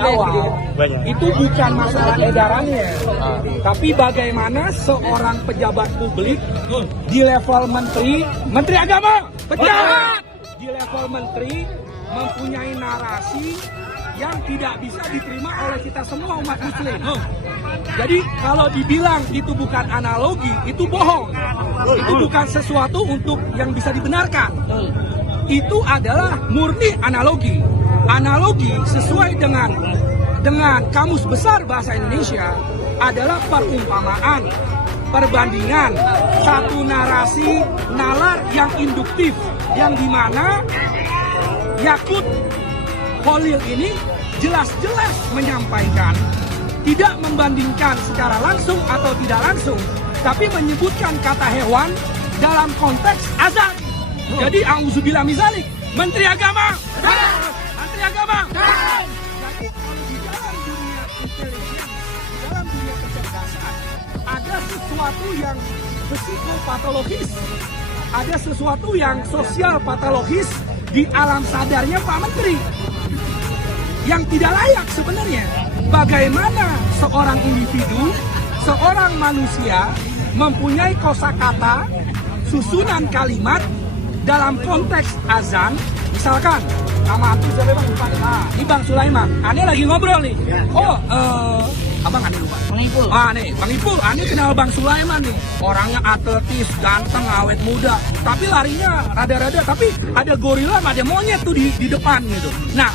awal itu bukan masalah edarannya, tapi bagaimana seorang pejabat publik di level menteri agama, pejabat di level menteri mempunyai narasi yang tidak bisa diterima oleh kita semua umat muslim. Jadi kalau dibilang itu bukan analogi, itu bohong. Itu bukan sesuatu untuk yang bisa dibenarkan. Itu adalah murni analogi. Analogi sesuai dengan Kamus Besar Bahasa Indonesia adalah perumpamaan, perbandingan satu narasi nalar yang induktif, yang dimana Yakut Khalil ini jelas-jelas menyampaikan, tidak membandingkan secara langsung atau tidak langsung, tapi menyebutkan kata hewan dalam konteks azan. Jadi auzubillah mizalik, Menteri Agama, Menteri Agama. Jadi kalau di dalam dunia intelijen, di dalam dunia kecerdasan, ada sesuatu yang psikopatologis, ada sesuatu yang sosial patologis di alam sadarnya Pak Menteri yang tidak layak sebenarnya. Bagaimana seorang individu, seorang manusia mempunyai kosakata, susunan kalimat dalam konteks azan, misalkan nama aku siapa bang? Lupa. Nah, ini Bang Sulaiman. Ane lagi ngobrol nih. Oh, abang Ane lupa. Bang Ipul. Nih, Bang Ipul. Ane kenal Bang Sulaiman nih. Orangnya atletis, ganteng, awet muda. Tapi larinya rada-rada. Tapi ada gorila, ada monyet tuh di depan gitu. Nah,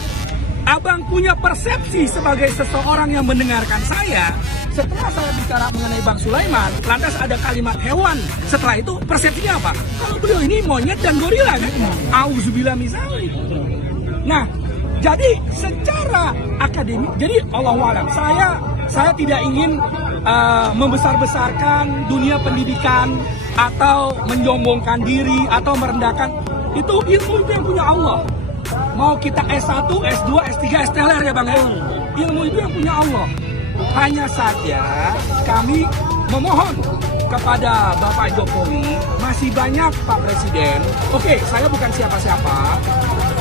abang punya persepsi sebagai seseorang yang mendengarkan saya. Setelah saya bicara mengenai Bang Sulaiman, lantas ada kalimat hewan. Setelah itu persepsinya apa? Kalau beliau ini monyet dan gorila kan? Auzubillah mizalik. Nah, jadi secara akademik, jadi Allahualam, saya tidak ingin membesar-besarkan dunia pendidikan atau menyombongkan diri atau merendahkan. Itu ilmu itu yang punya Allah. Mau kita S1, S2, S3, S-teler ya Bang ya. Ilmu itu yang punya Allah. Hanya saja kami memohon kepada Bapak Jokowi, masih banyak Pak Presiden. Oke, saya bukan siapa-siapa.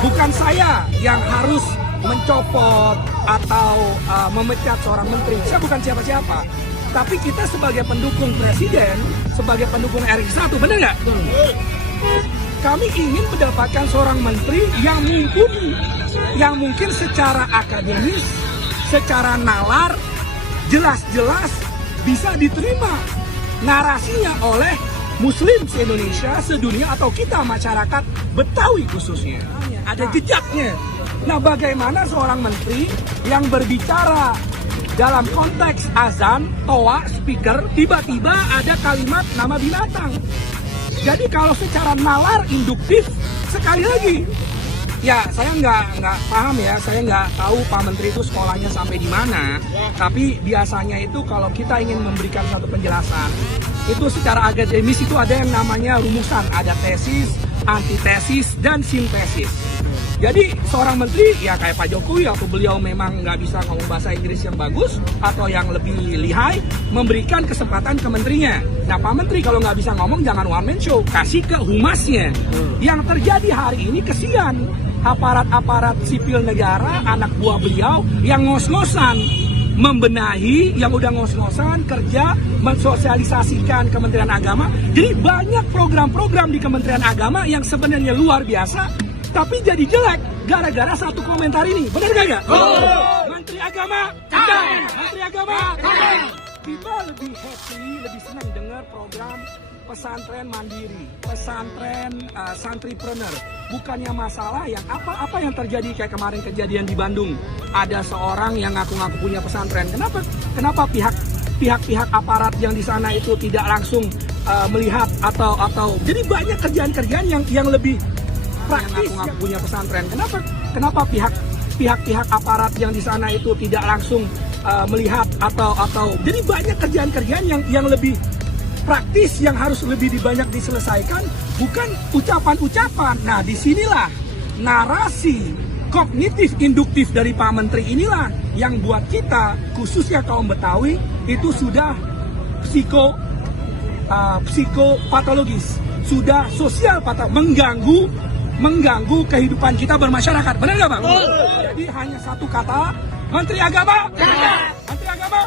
Bukan saya yang harus mencopot atau memecat seorang menteri. Saya bukan siapa-siapa. Tapi kita sebagai pendukung Presiden, sebagai pendukung RI1, benar nggak? Kami ingin mendapatkan seorang menteri yang mumpuni, yang mungkin secara akademis, secara nalar, jelas-jelas bisa diterima narasinya oleh Muslim se-Indonesia, sedunia, atau kita masyarakat Betawi khususnya. Ada jejaknya. Nah, bagaimana seorang menteri yang berbicara dalam konteks azan, toa, speaker, tiba-tiba ada kalimat nama binatang. Jadi kalau secara nalar induktif, sekali lagi, ya saya nggak paham ya, saya nggak tahu Pak Menteri itu sekolahnya sampai di mana. Tapi biasanya itu kalau kita ingin memberikan satu penjelasan, itu secara akademis itu ada yang namanya rumusan, ada tesis, antitesis, dan sintesis. Jadi seorang menteri ya kayak Pak Jokowi, atau beliau memang nggak bisa ngomong bahasa Inggris yang bagus atau yang lebih lihai, memberikan kesempatan ke menterinya. Nah Pak Menteri kalau nggak bisa ngomong jangan one man show, kasih ke humasnya. Yang terjadi hari ini kesian aparat-aparat sipil negara, anak buah beliau yang ngos-ngosan membenahi, yang udah ngos-ngosan kerja mensosialisasikan Kementerian Agama. Jadi banyak program-program di Kementerian Agama yang sebenarnya luar biasa, tapi jadi jelek gara-gara satu komentar ini. Benar gak? Menteri Agama, Menteri Agama. Kita lebih happy, lebih senang dengar program pesantren mandiri, pesantren santripreneur. Bukannya masalah yang apa yang terjadi kayak kemarin kejadian di Bandung. Ada seorang yang ngaku-ngaku punya pesantren. Kenapa pihak-pihak aparat yang di sana itu tidak langsung melihat atau jadi banyak kerjaan-kerjaan yang lebih praktis yang punya pesantren. Kenapa pihak aparat yang di sana itu tidak langsung melihat atau jadi banyak kerjaan-kerjaan yang lebih praktis yang harus lebih banyak diselesaikan, bukan ucapan-ucapan. Nah, disinilah narasi kognitif induktif dari Pak Menteri inilah yang buat kita, khususnya kaum Betawi, itu sudah psikopatologis, sudah sosial mengganggu kehidupan kita bermasyarakat. Benar nggak Bang? Jadi hanya satu kata, Menteri Agama? Menteri Agama?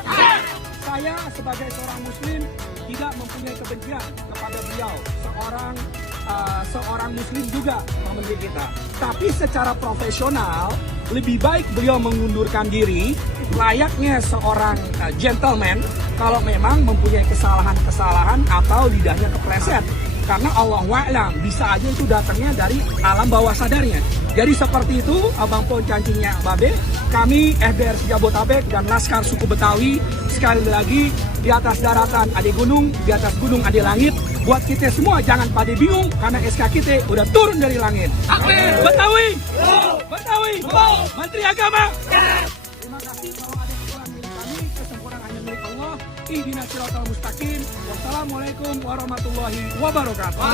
Saya sebagai seorang Muslim tidak mempunyai kebencian kepada beliau. Seorang Muslim juga Menteri kita. Tapi secara profesional lebih baik beliau mengundurkan diri layaknya seorang gentleman kalau memang mempunyai kesalahan atau lidahnya kepleset. Karena Allah wa'lam, bisa aja itu datangnya dari alam bawah sadarnya. Jadi seperti itu, Abang Pon cancingnya Babe. Kami FBR Jabotabek dan Laskar Suku Betawi, sekali lagi di atas daratan ada gunung, di atas gunung ada langit. Buat kita semua jangan pada bingung karena SK kita udah turun dari langit. Betawi, Betawi, Menteri Agama. Terima kasih. Kalau ada kesalahan milik kami, kesempurnaan hanya milik Allah. Ihdinas siratal mustaqim. Wassalamualaikum warahmatullahi wabarakatuh.